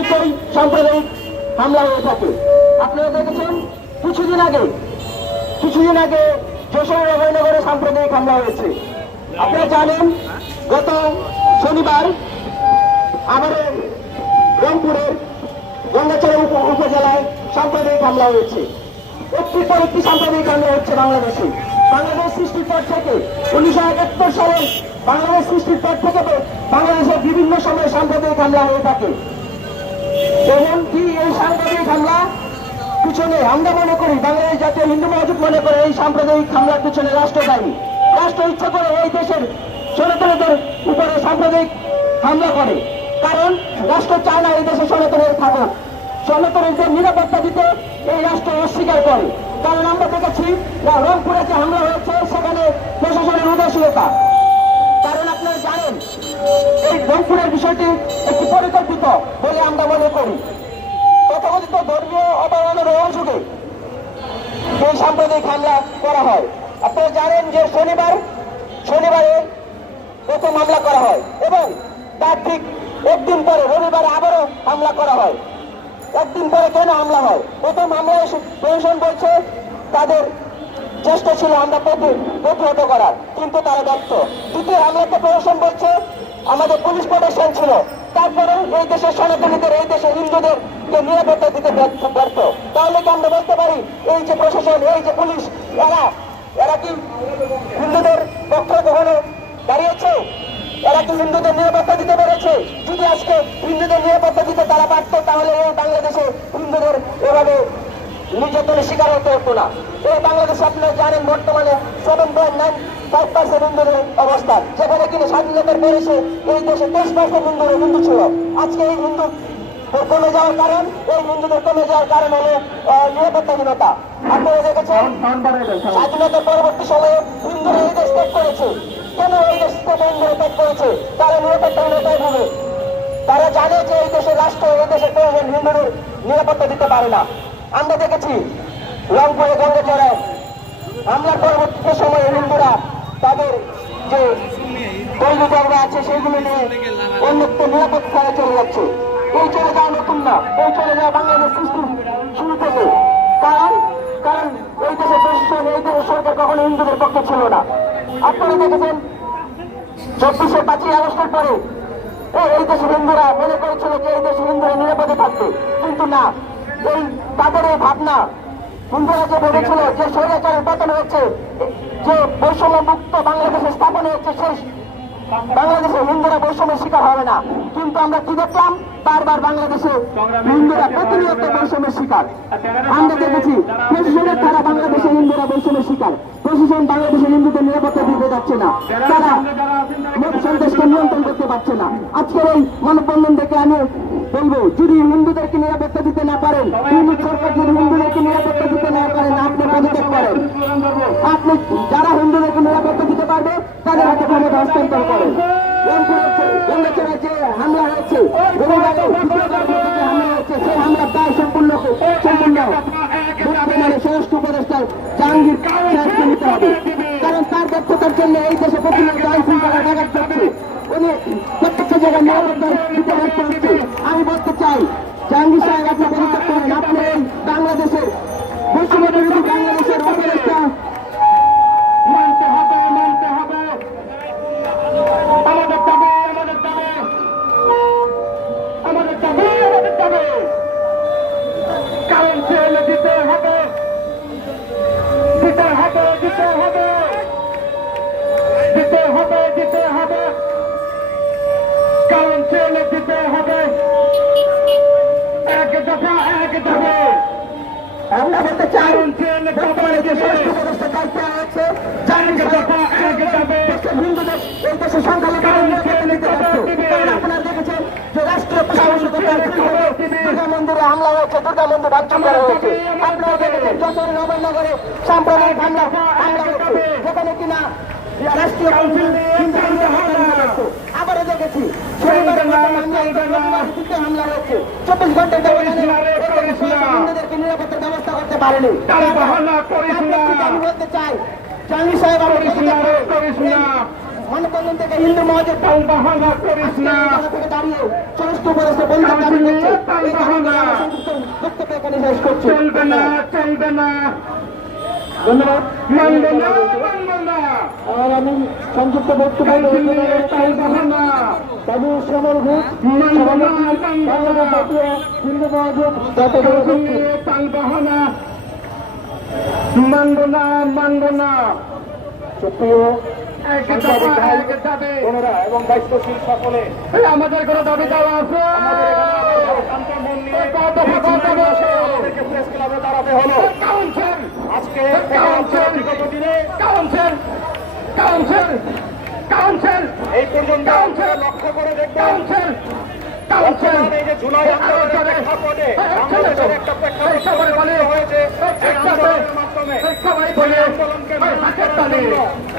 নিত্যই সাম্প্রদায়িক হামলা হয়ে থাকে। আপনারা দেখেছেন, কিছুদিন আগে কিছুদিন আগে যশোর অভয়নগরে সাম্প্রদায়িক হামলা হয়েছে। আপনারা জানেন, গত শনিবার আমাদের রংপুরের গঙ্গাচড়া উপজেলায় সাম্প্রদায়িক হামলা হয়েছে। একটির পর একটি সাম্প্রদায়িক হামলা হচ্ছে বাংলাদেশে। বাংলাদেশ সৃষ্টির পর থেকে উনিশশো একাত্তর সালে বাংলাদেশ সৃষ্টির পর থেকে বাংলাদেশের বিভিন্ন সময় সাম্প্রদায়িক হামলা হয়ে থাকে। এমনকি এই সাম্প্রদায়িক হামলা পিছনে আমরা মনে করি, বাংলাদেশ জাতীয় হিন্দু মহাজুট মনে করে এই সাম্প্রদায়িক হামলার পিছনে রাষ্ট্র দায়ী রাষ্ট্র ইচ্ছা করে এই দেশের সনাতনদের উপরে সাম্প্রদায়িক হামলা করে। কারণ রাষ্ট্র চায় না এই দেশে সনাতনের থাকুক। সনাতনীদের নিরাপত্তা দিতে এই রাষ্ট্র অস্বীকার করে। কারণ আমরা দেখেছি রংপুরে যে হামলা হয়েছে, সেখানে প্রশাসনের উদাসীনতা। এই রংপুরের বিষয়টি একটি পরিকল্পিত বলে আমরা মনে করি। তথাকথিত ধর্মীয় অবমাননার অভিযোগে এই সাম্প্রদায়িক হামলা করা হয়। আপনারা জানেন যে শনিবার, শনিবারে প্রথম হামলা করা হয় এবং তার ঠিক একদিন পরে, রবিবারে আবারও হামলা করা হয়। একদিন পরে কেন হামলা হয়? প্রথম হামলায় প্রশাসন বলছে, তাদের চেষ্টা ছিল আমরা প্রতিহত করার, কিন্তু তারা ব্যর্থ। দ্বিতীয় হামলাতে প্রশাসন বলছে আমাদের পুলিশ প্রোটেকশন ছিল। তারপরেও এই দেশের সনাতনীদের, এই দেশের হিন্দুদের নিরাপত্তা দিতে ব্যর্থ তাহলে কি আমরা বলতে পারি, এই যে প্রশাসন, এই যে পুলিশ, এরা এরা কি হিন্দুদের পক্ষে কখনো দাঁড়িয়েছে? এরা কি হিন্দুদের নিরাপত্তা দিতে পেরেছে? যদি আজকে হিন্দুদের নিরাপত্তা দিতে তারা পারতো, তাহলে এই বাংলাদেশে হিন্দুদের এভাবে নির্যাতনের শিকার হতে হতো না। এই বাংলাদেশে আপনারা জানেন বর্তমানে সেভেন পয়েন্ট নাইন পার্সেন্ট হিন্দুদের অবস্থান। যেখানে কিনা স্বাধীনতার পেরেছে এই দেশে তেইশ পার্সেন্ট হিন্দু হিন্দু ছিল। আজকে এই হিন্দু কমে যাওয়ার কারণ এই হিন্দুদের কমে যাওয়ার কারণ হলো নিরাপত্তাহীনতা। আপনারা দেখেছেন স্বাধীনতার পরবর্তী সময়ে হিন্দুরা এই দেশ ত্যাগ করেছে। কেন এই দেশ থেকে হিন্দুরা ত্যাগ করেছে? তারা নিরাপত্তাহীনতায় ভুগে। তারা জানে যে এই দেশের রাষ্ট্র এই দেশের প্রয়োজন হিন্দুদের নিরাপত্তা দিতে পারে না। আমরা দেখেছি রংপুরে গঙ্গাচড়ায় হামলার পরবর্তী সময়ে হিন্দুরা তাদের যে বৈধ জায়গা আছে, সেগুলো নিয়ে অন্যত্র নিরাপদ স্থানে চলে যাচ্ছে। এই চলে যাওয়া নতুন না, এই চলে যাওয়া বাংলাদেশ সৃষ্টি শুরু থেকে। কারণ কারণ এই দেশের প্রশাসন এই দেশের সরকার কখনো হিন্দুদের পক্ষে ছিল না। আপনারা দেখেছেন, চব্বিশে পাঁচই আগস্টের পরে এই দেশের হিন্দুরা মনে করেছিল যে এই দেশের হিন্দুরা নিরাপদে থাকবে। কিন্তু না, এই তাদের এই ভাবনা হিন্দুরা যে ভেবেছিল যে স্বৈরাচারের পতন হয়েছে, যে বৈষম্য মুক্ত বাংলাদেশে স্থাপন হয়েছে, সেই বাংলাদেশে হিন্দুরা বৈষম্যের শিকার হবে না। কিন্তু আমরা কি দেখলাম? বারবার বাংলাদেশে হিন্দুরা প্রতিনিয়ত বৈষম্যের শিকার। আমরা দেখেছি প্রশাসনের দ্বারা বাংলাদেশে হিন্দুরা বৈষম্যের শিকার। প্রশাসন বাংলাদেশের হিন্দুদের নিরাপত্তা দিতে যাচ্ছে না। তারা সন্দেশকে নিয়ন্ত্রণ করতে পারছে না। আজকের এই মানববন্ধন দেখে আমি বলব যদি হিন্দুদেরকে নিরাপত্তা দিতে না পারেন ইউনিট সরকার যদি হিন্দুদেরকে নিরাপত্তা দিতে না পারেন আপনি পদত্যাগ করেন। আপনি যারা হিন্দুদেরকে নিরাপত্তা দিতে পারবে তাদের হাতে ক্ষমতা হস্তান্তর করেন। হামলা হয়েছে সেই হামলা সম্পূর্ণ সম্পূর্ণ। বর্তমানে স্বরাষ্ট্র উপদেষ্টার জাহাঙ্গীর নিতে হবে। কারণ তার ব্যর্থতার জন্য এই আমি বলতে চাই জাহাঙ্গীর সাহেব আমরা বলতে চাই বর্তমানে যে স্বরাষ্ট্র উপদেষ্টা দায়িত্বে আছে হিন্দুদের এই দেশের সংখ্যালঘু নিতে কারণ আপনারা দেখেছেন যে রাষ্ট্রীয় দুর্গা মন্দিরে হামলা হয়েছে দুর্গা মন্দির ভাঙচুর করা হয়েছে আপনারা দেখেছেন যশোর নগরনগরে সাম্প্রদায়িক হামলা হামলা হয়েছে যেখানে কিনা রাষ্ট্রীয় আবারও দেখেছি হামলা হয়েছে, চব্বিশ ঘণ্টার ব্যবধানে এই দেশের প্রশাসন হিন্দুদেরকে নিরাপত্তার ব্যবস্থা করতে পারেনি। বলতে চাই সাহেব। মনে থেকে হিন্দু মহাজের দাঁড়িয়ে করেছে। সংযুক্ত ধন্যবাদ। আর আমি বক্তব্য বাবু শ্যামল ঘোষ হিন্দু বাহানা। মানব না মানব না। সুপ্রিয় এবং দায়িত্বশীল সকলে। আমাদের কোনো দাবি দেওয়া আছে? আজকে থেকে আপনারা বিগত দিনে কাউন্সিল। কাউন্সিল। কাউন্সিল। এই পর্যন্ত লক্ষ্য করে দেখবেন কাউন্সিল। কাউন্সিল। বর্তমানে এই যে জুলাই আন্দোলনের প্রেক্ষাপটে বাংলাদেশের একটা প্রেক্ষাপট সৃষ্টি হয়েছে এই আন্দোলনের মাধ্যমে সবাই বলে আন্দোলনকে হাতের তালি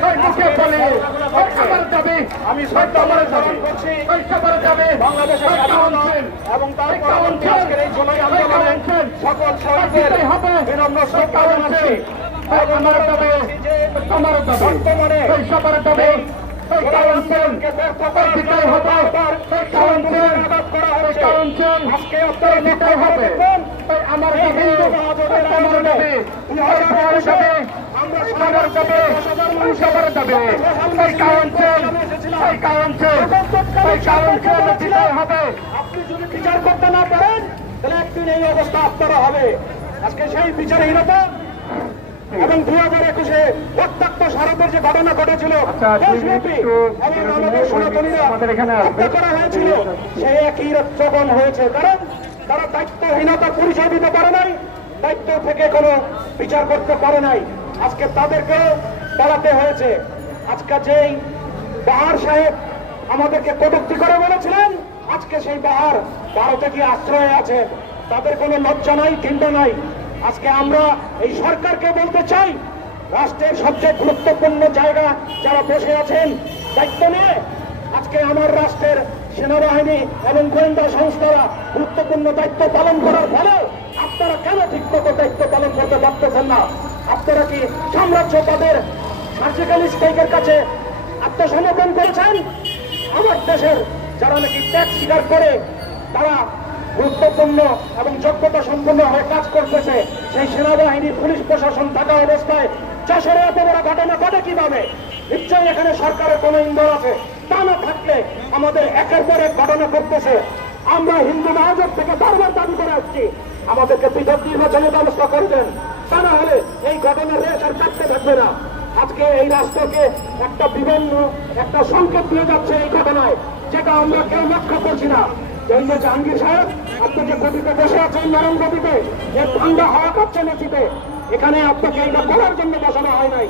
ওই মুখে বলে ওই সবার দাবি আমি শ্রদ্ধাময় স্মরণ করছি ওই সবার দাবি বাংলাদেশের এবং তার আজকের এই জুলাই আন্দোলনে সকল শহীদদের বিনম্র শ্রদ্ধা জানাচ্ছি আমার বর্তমানে ওই সবার আজকে আপনারা হবে হিন্দু আমার আন্দোলনে দাবি সবার দাবি ওই কাউন্সিল ওই কাউন্সিল ওই কাউন্সিল হবে। আপনি যদি বিচার করতে না পারেন তাহলে একদিন এই অবস্থা আপনারা হবে। আজকে সেই বিচারহীনতা এবং দুই হাজার একুশে রক্তাক্ত সারতের যে ঘটনা ঘটেছিল আচ্ছা, আমাদের এখানে। করা হয়েছিল সেই একই রক্তগণ হয়েছে। কারণ তারা দায়িত্বহীনতার পরিচয় দিতে পারে নাই দায়িত্ব থেকে কোনো বিচার করতে পারে নাই। আজকে তাদেরকে পালাতে হয়েছে। আজকে যেই বাহার সাহেব আমাদেরকে কটুক্তি করে বলেছিলেন, আজকে সেই বাহার ভারতে কি আশ্রয়ে আছে। তাদের কোনো লজ্জা নাই, চিন্তা নাই। আজকে আমরা এই সরকারকে বলতে চাই, রাষ্ট্রের সবচেয়ে গুরুত্বপূর্ণ জায়গা যারা বসে আছেন, দায়িত্ব নিয়ে আজকে আমার রাষ্ট্রের সেনাবাহিনী এবং গোয়েন্দা সংস্থারা গুরুত্বপূর্ণ দায়িত্ব পালন করার ফলে আপনারা কেন ঠিক মতো দায়িত্ব পালন করতে পারতেছেন না? আপনারা কি সাম্রাজ্যবাদের সার্জিক্যাল স্ট্রাইকের কাছে আত্মসমর্পণ করেছেন? আমার দেশের যারা নাকি ত্যাগ স্বীকার করে, তারা গুরুত্বপূর্ণ এবং যোগ্যতা সম্পন্ন হয়ে কাজ করতেছে। সেই সেনাবাহিনী পুলিশ প্রশাসন থাকা অবস্থায় যশোরে এত বড় ঘটনা ঘটে কীভাবে? নিশ্চয়ই এখানে সরকারের কোনো ইন্ধন আছে। তা না থাকলে আমাদের একের পর এক ঘটনা করতেছে আমরা হিন্দু মহাজোট থেকে বারবার দাবি করে আসছি। আমাদেরকে পৃথক নির্বাচনের ব্যবস্থা করবেন। থাকবে না। আজকে এই রাষ্ট্রকে একটা বিভিন্ন, একটা সংকেত দিয়ে যাচ্ছে এই ঘটনায়, যেটা আমরা কেউ লক্ষ্য করছি না। জাহাঙ্গীর সাহেব আপনি যে গতিতে বসে আছেন নরম গতিতে যে ঠান্ডা হাওয়া খাচ্ছেন এসিতে এখানে আপনাকে এটা করার জন্য বসানো হয় নাই।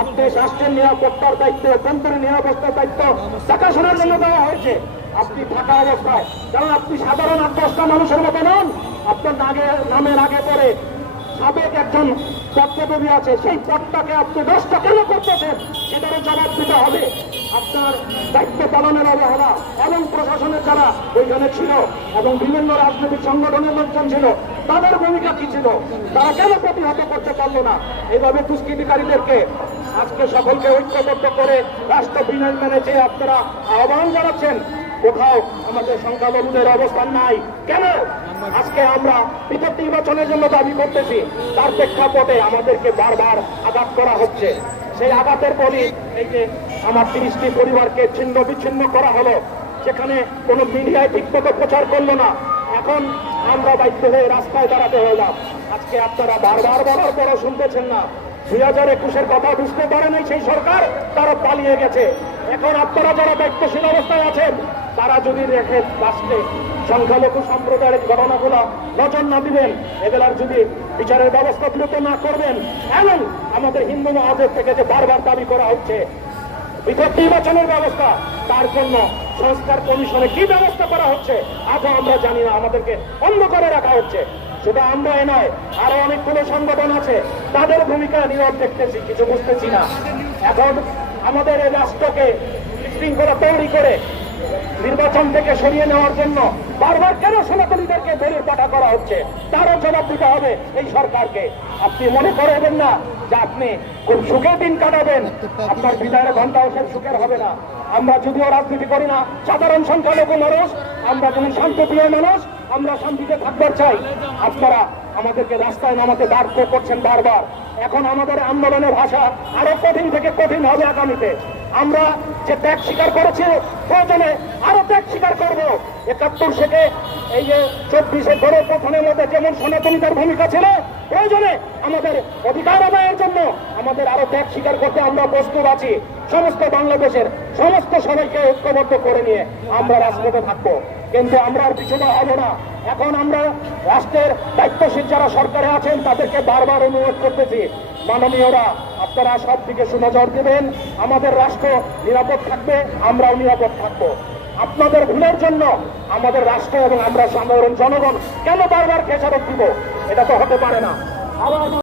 আপনি রাষ্ট্রের নিরাপত্তার দায়িত্ব, অভ্যন্তরীণ নিরাপত্তার দায়িত্ব দেখাশোনার জন্য দেওয়া হয়েছে। আপনি থাকা অবস্থায় কারণ আপনি সাধারণ আট মানুষের মতো নন, আপনার নামের আগে পরে সাবেক একজন পদ্মদেবী আছে, সেই পদটাকে আপনি নষ্ট কেন করতেছেন। সেটারও জবাব দিতে হবে। আপনার দায়িত্ব পালনের অবহেলা এবং প্রশাসনের যারা ওইখানে ছিল এবং বিভিন্ন রাজনৈতিক সংগঠনের লোকজন ছিল, তাদের ভূমিকা কি ছিল? তারা কেন প্রতিহত করতে পারল না? এইভাবে দুষ্কৃতিকারীদেরকে আজকে সকলকে ঐক্যবদ্ধ করে রাষ্ট্র বিনয় মেনে যে আপনারা আহ্বান জানাচ্ছেন কোথাও আমাদের সংখ্যালঘুদের অবস্থান নাই। কেন? আজকে আমরা পৃথক নির্বাচনের জন্য দাবি করতেছি। তার প্রেক্ষাপটে আমাদেরকে বারবার আঘাত করা হচ্ছে। সেই আঘাতের ফলে এই যে আমার তিরিশটি পরিবারকে ছিন্ন বিচ্ছিন্ন করা হলো, সেখানে কোনো মিডিয়ায় ঠিকমতো প্রচার করল না। এখন আমরা দায়িত্ব হয়ে রাস্তায় দাঁড়াতে হলাম আজকে আপনারা বারবার বলার পরও শুনতেছেন না। দুই হাজার একুশের কথা বুঝতে পারে নাই সেই সরকার তারা পালিয়ে গেছে। এখন আপনারা যারা দায়িত্বশীল অবস্থায় আছেন, তারা যদি রেখে রাষ্ট্রে সংখ্যালঘু সম্প্রদায়ের ঘটনাগুলো নজর না দিবেন, এগুলার যদি বিচারের ব্যবস্থা দ্রুত না করবেন, এবং আমাদের হিন্দু মহাজের থেকে যে বারবার দাবি করা হচ্ছে বিগত নির্বাচনের ব্যবস্থা, তার জন্য সংস্কার কমিশনে কি ব্যবস্থা করা হচ্ছে, আজও আমরা জানি না, আমাদেরকে অন্ধ করে রাখা হচ্ছে। শুধু আমরা এ নয়, আরও অনেকগুলো সংগঠন আছে, তাদের ভূমিকা নীরব দেখতেছি, কিছু বুঝতেছি না। এখন আমাদের এই রাষ্ট্রকে শৃঙ্খলা তৈরি করে নির্বাচন থেকে সরিয়ে নেওয়ার জন্য বারবার কেন সনাতনীদেরকে বেরিয়ে পাঠা করা হচ্ছে? তারও জবাব দিতে হবে এই সরকারকে। আপনি মনে করবেন না যে আপনি খুব সুখে দিন কাটাবেন? আপনার বিদায়ের ঘণ্টা ওসব সুখের হবে না। আমরা যদিও রাজনীতি করি না, সাধারণ সংখ্যালঘু মানুষ, আমরা যেমন শান্তিপ্রিয় মানুষ, আমরা শান্তিতে থাকবার চাই। আপনারা আমাদেরকে রাস্তায় নামাতে দাঁড় করছেন বারবার। এখন আমাদের আন্দোলনের ভাষা আরও কঠিন থেকে কঠিন হবে আগামীতে। আমরা যে ত্যাগ স্বীকার করেছি, প্রয়োজনে আরও ত্যাগ স্বীকার করব। একাত্তর থেকে এই যে চব্বিশে গড়ে প্রথমের মধ্যে যেমন সনাতনীদের ভূমিকা ছিল, প্রয়োজনে আমাদের অধিকার আদায়ের জন্য আমাদের আরও ত্যাগ স্বীকার করতে আমরা প্রস্তুত আছি। সমস্ত বাংলাদেশের সমস্ত সবাইকে ঐক্যবদ্ধ করে নিয়ে আমরা রাজপথে থাকব। কিন্তু আমরা আর পিছনে হব না। এখন আমরা রাষ্ট্রের দায়িত্বশীল যারা সরকারে আছেন, তাদেরকে বারবার অনুরোধ করতেছি। মাননীয়রা, আপনারা সব দিকে সুনজর দেবেন। আমাদের রাষ্ট্র নিরাপদ থাকবে, আমরাও নিরাপদ থাকব। আপনাদের ভুলের জন্য আমাদের রাষ্ট্র এবং আমরা সাধারণ জনগণ কেন বারবার খেসারত দিব? এটা তো হতে পারে না। আবার